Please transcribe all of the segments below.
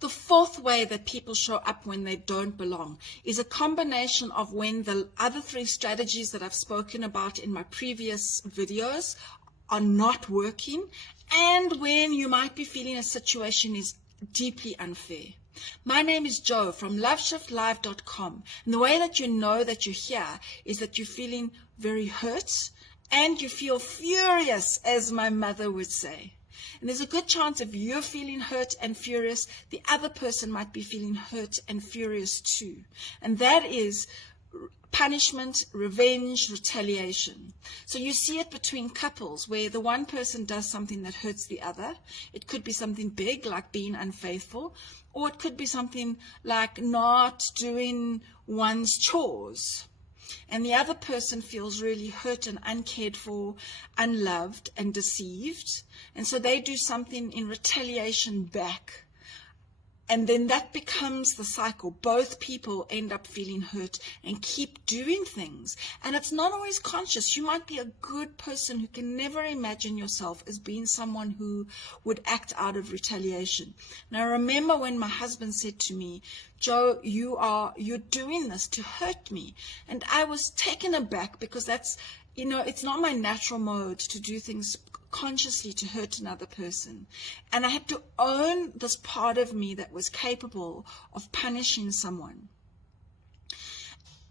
The fourth way that people show up when they don't belong is a combination of when the other three strategies that I've spoken about in my previous videos are not working, and when you might be feeling a situation is deeply unfair. My name is Jo from loveshiftlive.com, and the way that you know that you're here is that you're feeling very hurt and you feel furious, as my mother would say. And there's a good chance if you're feeling hurt and furious, the other person might be feeling hurt and furious too. And that is punishment, revenge, retaliation. So you see it between couples where the one person does something that hurts the other. It could be something big like being unfaithful, or it could be something like not doing one's chores. And the other person feels really hurt and uncared for, unloved and deceived. And so they do something in retaliation back. And then that becomes the cycle. Both people end up feeling hurt and keep doing things. And it's not always conscious. You might be a good person who can never imagine yourself as being someone who would act out of retaliation. Now, I remember when my husband said to me, Jo, you're doing this to hurt me. And I was taken aback because that's, it's not my natural mode to do things consciously to hurt another person. And I had to own this part of me that was capable of punishing someone.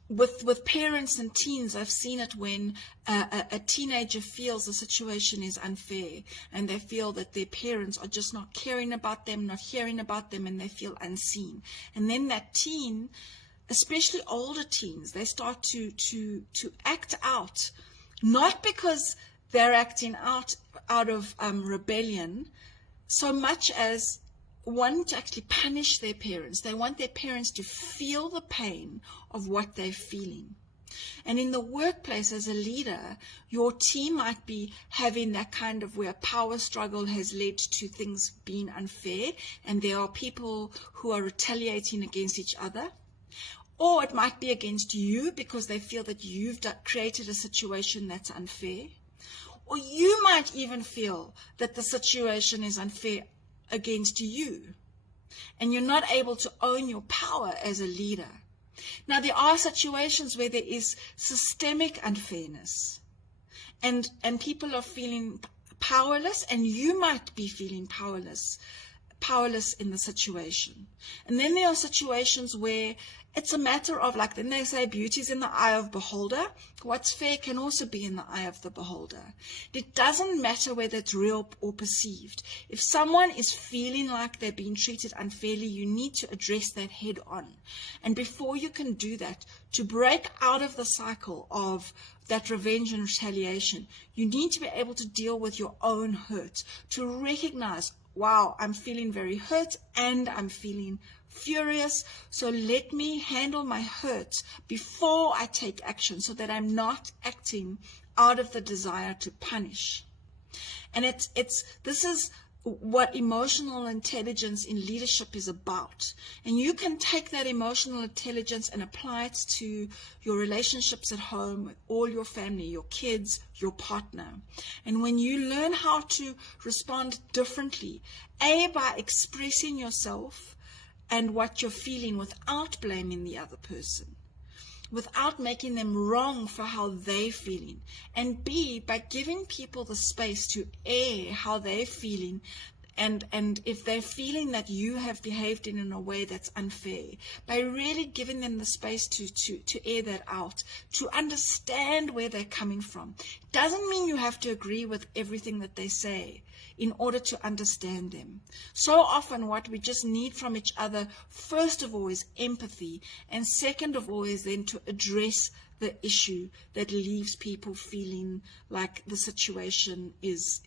With parents and teens, I've seen it when a teenager feels the situation is unfair and they feel that their parents are just not caring about them, not hearing about them, and they feel unseen. And then that teen, especially older teens, they start to act out, not because they're acting out of rebellion, so much as wanting to actually punish their parents. They want their parents to feel the pain of what they're feeling. And in the workplace, as a leader, your team might be having that kind of where power struggle has led to things being unfair, and there are people who are retaliating against each other. Or it might be against you because they feel that you've created a situation that's unfair. Or you might even feel that the situation is unfair against you, and you're not able to own your power as a leader. Now, there are situations where there is systemic unfairness, and people are feeling powerless, and you might be feeling powerless in the situation. And then there are situations where it's a matter of, like, then they say beauty's in the eye of the beholder. What's fair can also be in the eye of the beholder. It doesn't matter whether it's real or perceived. If someone is feeling like they're being treated unfairly, you need to address that head on. And before you can do that, to break out of the cycle of that revenge and retaliation, you need to be able to deal with your own hurt, to recognize, wow, I'm feeling very hurt and I'm feeling furious, so let me handle my hurt before I take action so that I'm not acting out of the desire to punish. And this is what emotional intelligence in leadership is about. And you can take that emotional intelligence and apply it to your relationships at home, with all your family, your kids, your partner. And when you learn how to respond differently, by expressing yourself and what you're feeling without blaming the other person, without making them wrong for how they're feeling, and B, by giving people the space to air how they're feeling, and if they're feeling that you have behaved in a way that's unfair, by really giving them the space to air that out, to understand where they're coming from. Doesn't mean you have to agree with everything that they say in order to understand them. So often what we just need from each other, first of all, is empathy, and second of all is then to address the issue that leaves people feeling like the situation is